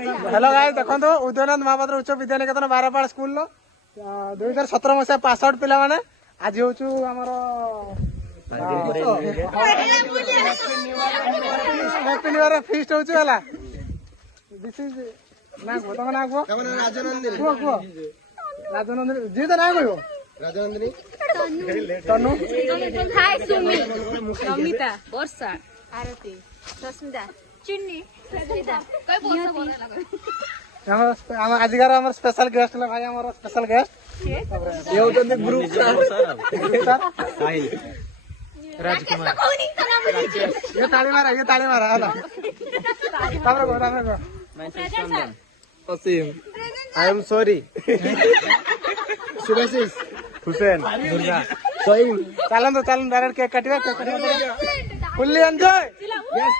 hello guys देखो उदयनाथ महापात्र उच्च Vidya Niketan बारपाड़ school 2017 मसीहा पास आउट पिला माने आज होचु हमर हैप्पी न्यू ईयर फीस्ट होचु हला दिस इज ना गो तम ना गो राजनंदिनी गो राजनंदिनी जी तो ना गयो राजनंदिनी तनु हाय सुमी नमिता वर्षा आरती रश्मिता चिन्नी सविता कोई बोलसा बोलने लगा हम आजगार हमर स्पेशल गेस्ट ले भाई हमर स्पेशल गेस्ट ये होते ग्रुप सर साहिल राजकुमार ये ताली मारा हला तामरा गो असीम I am sorry Suresh Hussain Durga सोइम चलन डायरेक्ट केक काटिबा फुल्ली एंजॉय यस